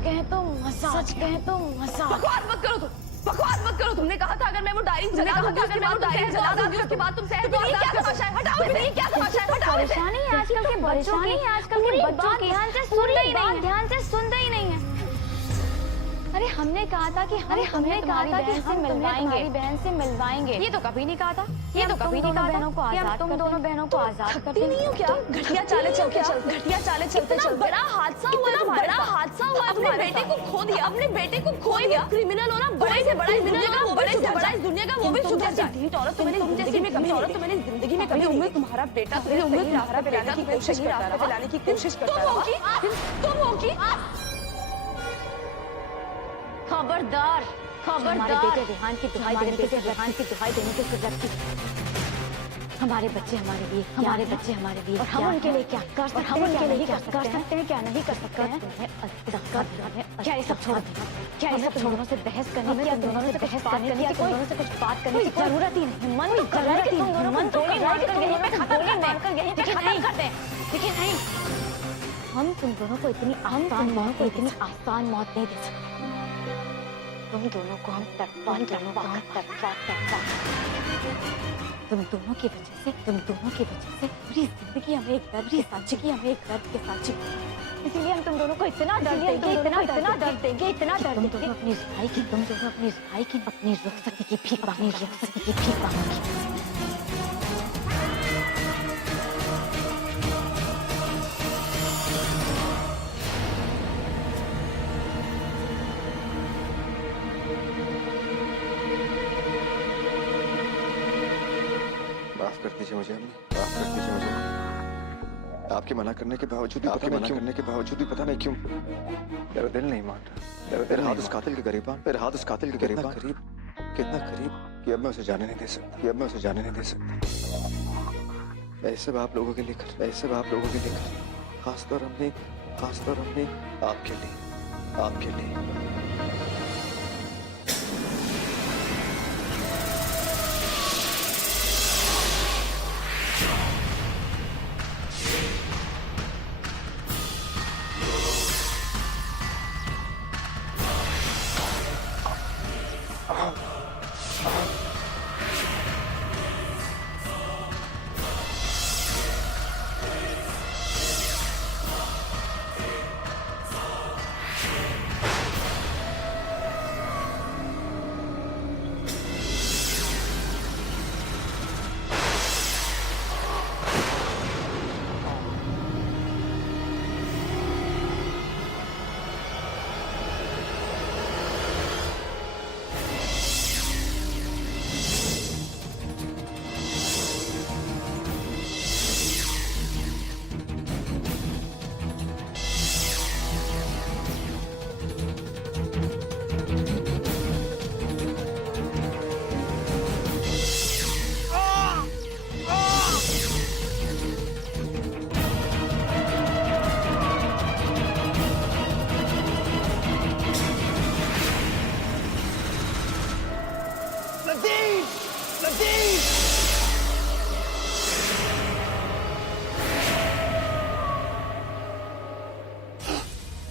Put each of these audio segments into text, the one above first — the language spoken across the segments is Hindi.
कहें तो मजाक, सच कहें तो मजाक। बकवास मत करो तुम, बकवास मत करो। तुमने कहा था अगर मैं वो डायरी जला दूंगी उसके बाद तुम सहज को क्या तमाशा है? हटाओ इसे, क्या तमाशा है? हटाओ इसे। परेशानी है आजकल के बच्चों की, आजकल के बच्चों की ध्यान से सुनते ही नहीं, ध्यान से सुनते ही नहीं है। अरे हमने कहा था कि हमने कहा था कि हम तुम्हारी बहन से मिलवाएंगे। ये तो कभी नहीं कहा था, ये तो कभी नहीं कहा बहनों को आजाद, तुम दोनों बहनों को आजाद करती नहीं हो क्या? घटिया चाले चलते चलते, घटिया चाले चलते चलते बड़ा हादसा हुआ, बड़ा हादसा हुआ। अपने बेटे को खो दिया, अपने बेटे को खो दिया। क्रिमिनल हो ना, बड़े से बड़ा इस दुनिया का, बड़े से बड़ा इस दुनिया का वो भी सुधर जाए। ढीठ औरत तो मैंने जिंदगी में कभी, औरत तो मैंने जिंदगी में कभी उम्मीद तुम्हारा बेटा मेरी उम्मीद रास्ते पे लाने की कोशिश करता रहा, लाने की कोशिश करता रहा। तुम होगी खबरदार, खबरदार। बेटे रिहान की दुहाई देने के, रिहान की दुहाई देने के सिर्फ रखती। हमारे बच्चे हमारे लिए, हमारे बच्चे हमारे लिए, और हम उनके लिए क्या कर सकते हैं? हम उनके लिए क्या कर सकते हैं, क्या नहीं कर सकते हैं? क्या ये सब छोड़ देना? क्या ये सब दोनों से बहस करने की, दोनों से बहस करने की, दोनों से कुछ बात करने की जरूरत ही नहीं। मन तो कर रहा है कि तुम दोनों मन तो कर रहा है कि तुम दोनों को गोली मारकर यहीं पे खत्म करते हैं, लेकिन नहीं, हम तुम दोनों को इतनी आसान मौत नहीं दे सकते। तुम दोनों को हम तड़पा तुम दोनों की वजह से पूरी जिंदगी हमें एक दर्द के साथ जी, हमें एक दर्द के साथ जी। इसीलिए हम तुम दोनों को इतना दर्द देंगे, इतना दर्द देंगे, इतना दर्द देंगे। तुम दोनों अपनी रुखाई की, अपनी रुखसती की भीख मांगोगी। माफ कर दीजिए मुझे, माफ कर दीजिए मुझे। आपके मना करने के बावजूद भी पता नहीं क्यों मेरा दिल नहीं मान रहा। मेरा हाथ उस कातिल के करीब, मेरा हाथ उस कातिल के करीब, कितना करीब कि अब मैं उसे जाने नहीं दे सकता, मैं सब आप लोगों के लिए कर, खासतौर अपने आपके लिए।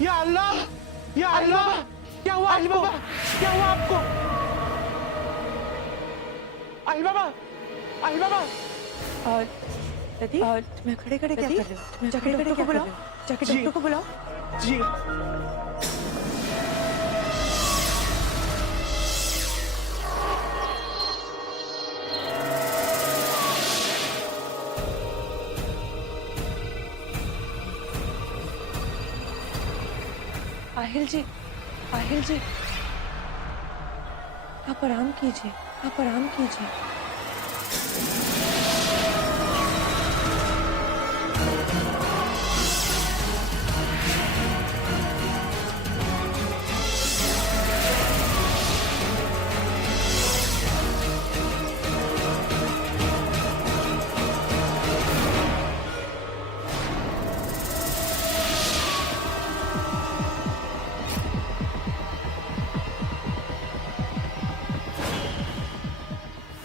या अल्लाह, या अल्लाह, क्या हुआ अली बाबा? क्या हुआ आपको? अली बाबा, अली बाबा। मैं खड़े खड़े क्या कर रहे हो? जाके डॉक्टर को बुलाओ, जाके डॉक्टर को बुलाओ। जी आहिल जी, आहिल जी, आप आराम कीजिए, आप आराम कीजिए।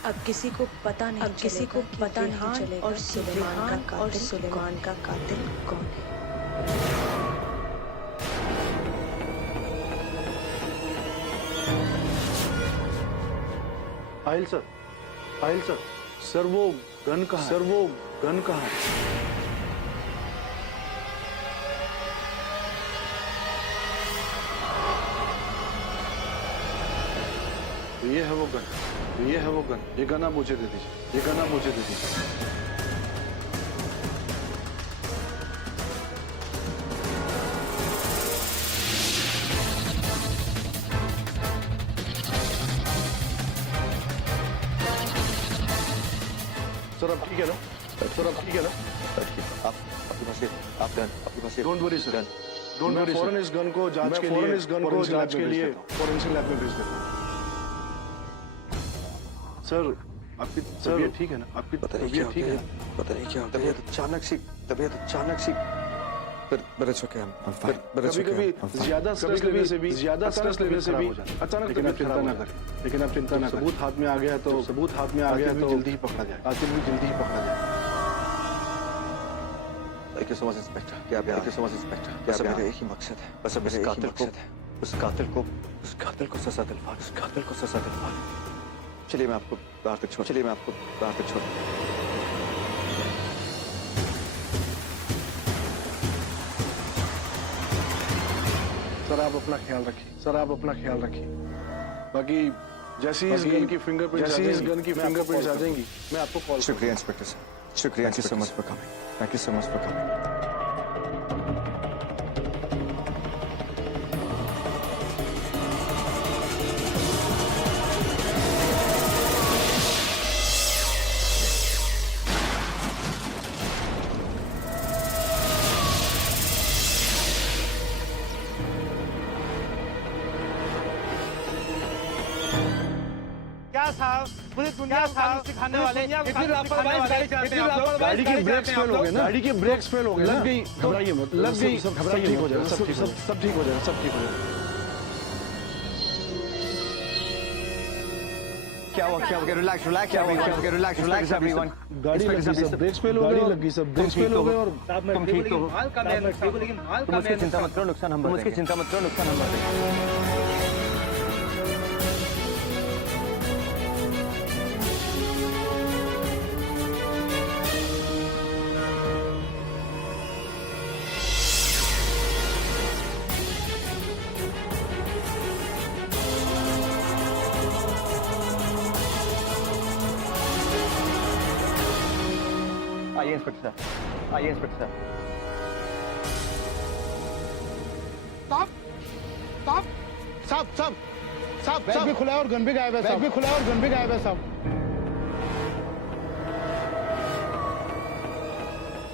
अब किसी को पता नहीं चलेगा और सुलेमान का कातिल कौन है। साहिल सर, साहिल सर, सर वो गन कहाँ है? सर वो गन कहाँ है? ये है वो गन, ये है वो गन, ये गन आप मुझे दे दीजिए, ये गन आप मुझे दे दीजिए। सर आप ठीक है ना? सर आप ठीक है ना? आप आपके पास आप डन, आपके पास don't worry sir, done. Don't worry. फौरन इस गन को जांच के लिए, इस गन को जांच के लिए फॉरेंसिक लैब में भेज देता हूँ। सर आपकी तबीयत ठीक है ना? आपकी पता नहीं तबीयत ठीक है ना? पता नहीं क्या तबीयत अचानक सी but it's okay, I'm fine. कभी ज्यादा स्ट्रेस लेने से भी अचानक चिंता ना करें, लेकिन आप चिंता ना करें। सबूत हाथ में आ गया तो जल्दी ही पकड़ा जाए, कातिल भी जल्दी ही पकड़ा जाए। Thank you so much, Inspector. Thank you so much, Inspector. बस मेरा एक ही मकसद है, बस अब उस कातिल को सजा दिलवा। चलिए मैं आपको बाहर तक छोड़ सर आप अपना ख्याल रखिए। बाकी जैसी इस गन की फिंगरप्रिंट्स आ जाएंगी, मैं आपको कॉल। शुक्रिया इंस्पेक्टर साहब, शुक्रिया। Thank you so much for coming. Thank you so much for coming. क्या साहब, मुझे दुनिया को सिखाने वाले इतनी लापरवाही गाड़ी चलाते हैं आप लोग। गाड़ी के ब्रेक्स फेल हो गए ना, लग गई, घबराइए मत, सब ठीक हो जाएगा, सब ठीक हो जाएगा। क्या हुआ? Relax everyone. गाड़ी लगी, सब ब्रेक्स फेल हो गए और तुम ठीक हो? माल का मैं लेकिन माल का उसकी चिंता मत करो, नुकसान हम भरेंगे। आइए इंस्पेक्टर साहब। साहब बैग भी खुला है और गन भी गायब है साहब।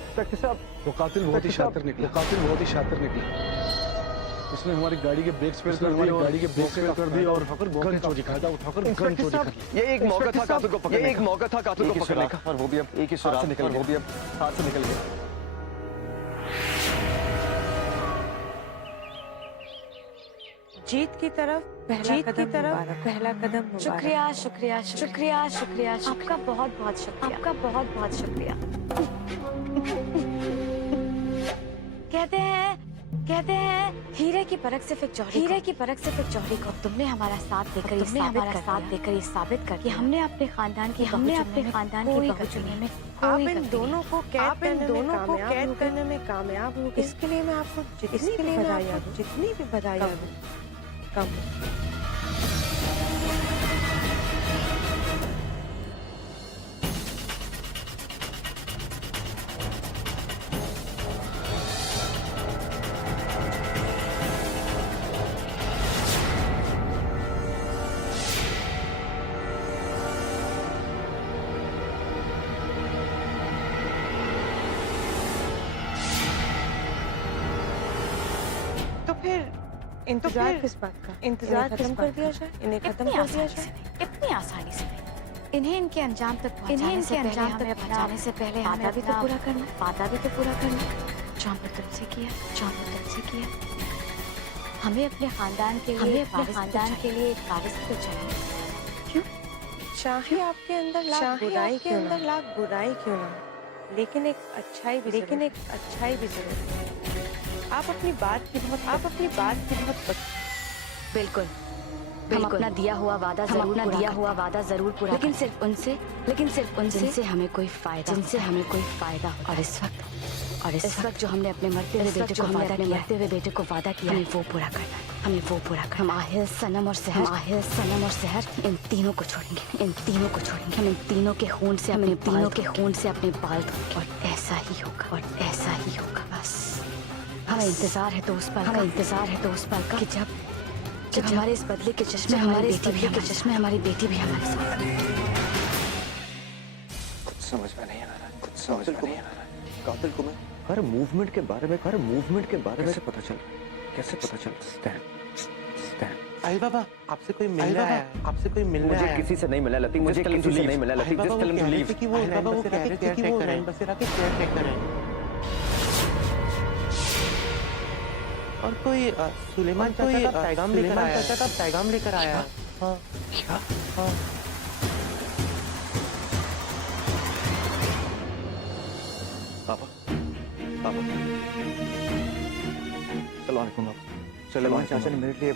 इंस्पेक्टर साहब, वो कातिल बहुत ही शातिर निकला। उसने हमारी गाड़ी के ब्रेक्स फेल कर दी और गन चोरी कर ली। ये एक मौका था कातिल को पकड़ने का, और वो भी अब एक ही सुराग से हाथ से निकल गया। जीत की तरफ पहला कदम शुक्रिया। आपका बहुत शुक्रिया। कहते हैं हीरे की परख से फिर चौड़ी को तुमने हमारा साथ देकर ये साबित कर कि हमने अपने खानदान की बहू चुनने में आप इन दोनों को कैद करने में कामयाब हो गए। इसके लिए मैं आपको जितनी भी बधाई दूं कम। इंतजार किस बात का? इंतजार खत्म कर दिया जाए, इन्हें खत्म कर दिया जाए इतनी आसानी से। इन्हें इनके अंजाम तक पहुंचाने से पहले वादा भी तो पूरा करना। जो हमने तुमसे किया। हमें अपने खानदान के लिए एक वारिस तो चाहिए। क्यों? चाहे आपके अंदर लाख बुराई क्यों ना, लेकिन एक अच्छाई भी जरूर है। आप अपनी बात की बहुत बिल्कुल हम अपना दिया हुआ वादा जरूर पूरा लेकिन सिर्फ उनसे जिनसे हमें कोई फायदा और इस वक्त जो हमने अपने मरते हुए बेटे को वादा किया हमें वो पूरा करना हम आहिल सनम और सहर इन तीनों को छोड़ेंगे हम इन तीनों के खून से अपने बाल धोएंगे और ऐसा ही होगा बस हमें इंतजार है तो उस पल का कि जब हमारे इस बदले के चश्मे हमारी बेटी भी हमारे साथ कुछ समझ में नहीं आ रहा कातिल को मैं हर मूवमेंट के बारे में कैसे पता चल साहिल बाबा आपसे कोई मिल रहा है मुझे किसी से नहीं मिला लतीफ मुझे किसी से नहीं मिला Latif just tell him to leave कि वो बाबा वो कह रहे थे कि वो रैन बसेरा के केयरटेकर हैं और कोई सुलेमान चाचा का पैगाम लेकर आया हाँ क्या हाँ पापा सलेमान चाचा ने मेरे लिए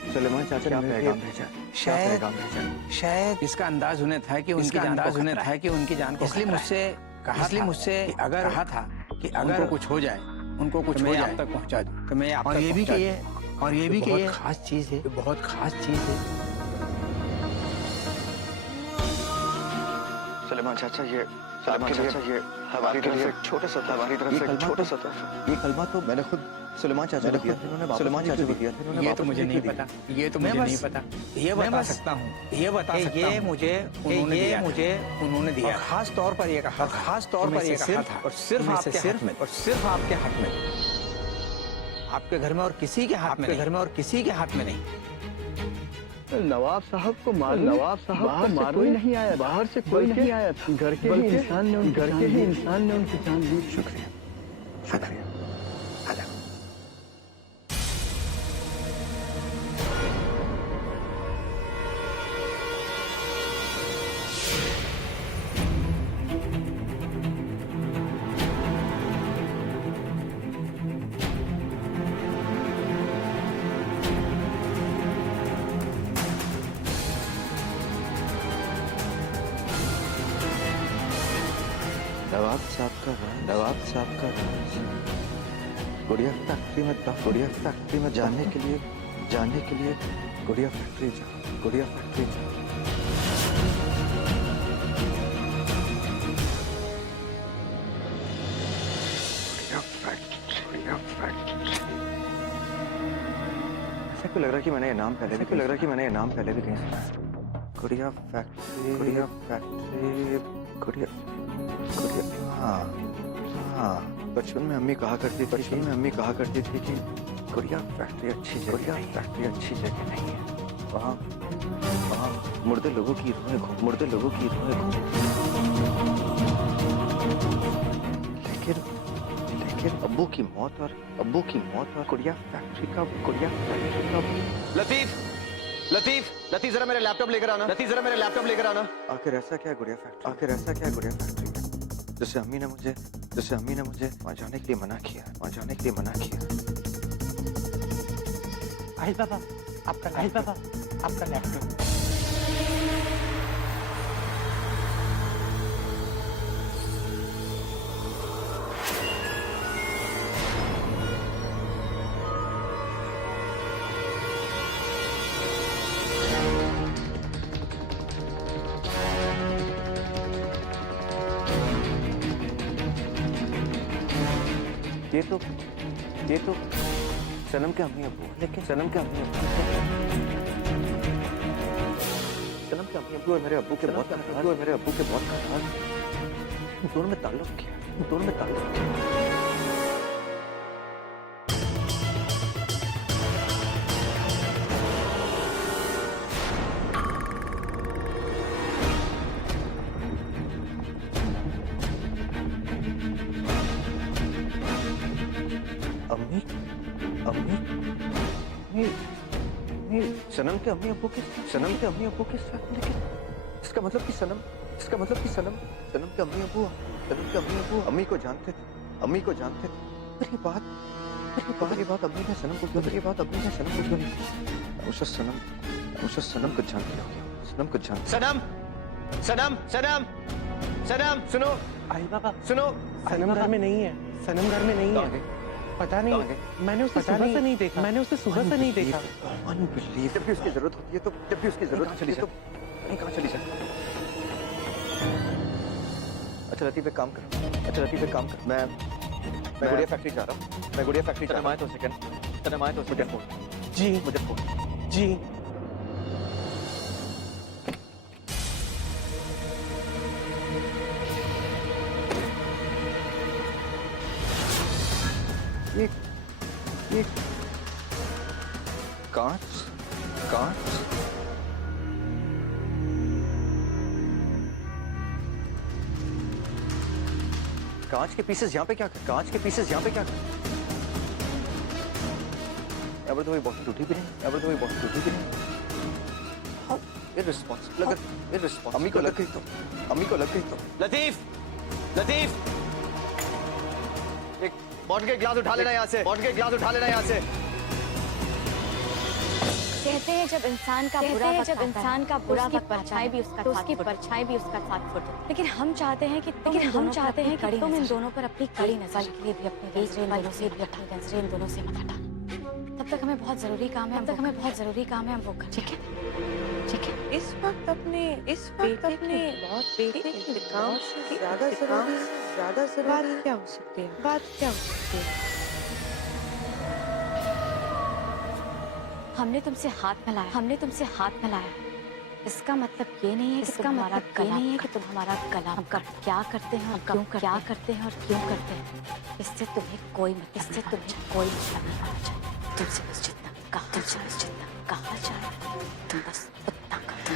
शायद इसका अंदाज उन्हें था कि उनकी जान को इसलिए मुझसे अगर कहा था कि अगर कुछ हो जाए उनको कुछ हो जाए तक पहुंचा दूं तो मैं आप और ये भी कहिए खास चीज है बहुत खास चीज है सलेमान चाचा ये हमारी तरफ से एक छोटा सा ये कलमा तो मैंने खुद सुलेमान चाचा को दिया था ये तो मुझे नहीं पता ये बता सकता हूँ ये मुझे उन्होंने दिया खास तौर पर ये कहा था और सिर्फ आपके हाथ में आपके घर में और किसी के हाथ में नहीं नवाब साहब को मार कोई नहीं आया बाहर से कोई नहीं आया घर के ही इंसान ने उनकी जान ली शुक्रिया नवाब साहब का राज गुड़िया फैक्ट्री में जाने के लिए गुड़िया फैक्ट्री जा ऐसा क्यों लग रहा है कि मैंने ये नाम पहले भी कहीं सुना है गुड़िया फैक्ट्री हाँ बचपन में अम्मी कहा करती थी कि गुड़िया फैक्ट्री अच्छी जगह नहीं है वहाँ मुर्दे लोगों की रूहें घूम लेकिन अब्बू की मौत और गुड़िया फैक्ट्री का लतीफ जरा मेरा लैपटॉप लेकर आना आखिर ऐसा क्या है गुड़िया फैक्ट्री जैसे अम्मी ने मुझे वहाँ जाने के लिए मना किया साहिल बाबा आपका लैपटॉप ये तो सनम के अम्मी अब्बू और मेरे अब्बू के बहुत खास दोनों में ताल्लुक क्या सनम के अम्मी अब्बू के साथ लेकिन इसका मतलब कि सनम के अम्मी अब्बू अम्मी को जानते थे पर ये बात अम्मी ने सनम को क्यों उसे सनम मुझे सनम कुछ जानती होगी, सनम कुछ जानती। सनम सनम सनम सनम सुनो। आई बाबा सुनो। सनम घर में नहीं है, सनम घर में नहीं है। पता नहीं, मैंने उसे सुबह से नहीं देखा, मैंने उसे सुबह से नहीं देखा। अनबिलीव। जब भी उसकी जरूरत होती है तो जब भी उसकी जरूरत होती है तो नहीं कहाँ चली जाए। अच्छा लतीफ एक काम कर, अच्छा लतीफ एक काम कर, मैं गुड़िया फैक्ट्री जा रहा हूँ, मैं गुड़िया फैक्ट्री जा रहा हूँ। तो सेकंड फोन जी मुझे फोन। जी। ये कांच कांच कांच के पीसेस यहाँ पे क्या कर? कांच के पीसेस यहाँ पे क्या कर? अब तो वही बॉटल टूटी भी नहीं, अब तो वही बॉटल टूटी भी नहीं। How irresponsible, अगर irresponsible अम्मी को लग गई तो, अम्मी को लग गई तो। लतीफ लतीफ एक बॉटल के गिलास उठा लेना यहाँ से, बॉटल के गिलास उठा लेना यहाँ से। कहते हैं जब इंसान का बुरा वक्त परछाई भी उसका उसकी परछाई भी उसका साथ फुट। लेकिन हम चाहते हैं कि तुम इन दोनों पर अपनी कड़ी नजर के लिए भी अपने इन दोनों से मत हटा। तब तक हमें बहुत जरूरी काम है, हम वो कर। ठीक है ठीक है। इस वक्त अपने बहुत बेटे के इंतकाम से ज्यादा बात क्या हो सकती है? हमने तुमसे हाथ मिलाया, इसका मतलब ये नहीं है कि तुम हमारा गला। हम क्या करते हैं और क्यों करते हैं, इससे तुम्हें कोई मतलब नहीं होना चाहिए। तुमसे बस जितना कहा जाए तुम बस उतना करो।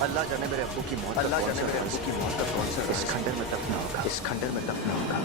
अल्लाह जाने मेरे अब्बू की मौत का कौन सा इस खंडर में दफना होगा।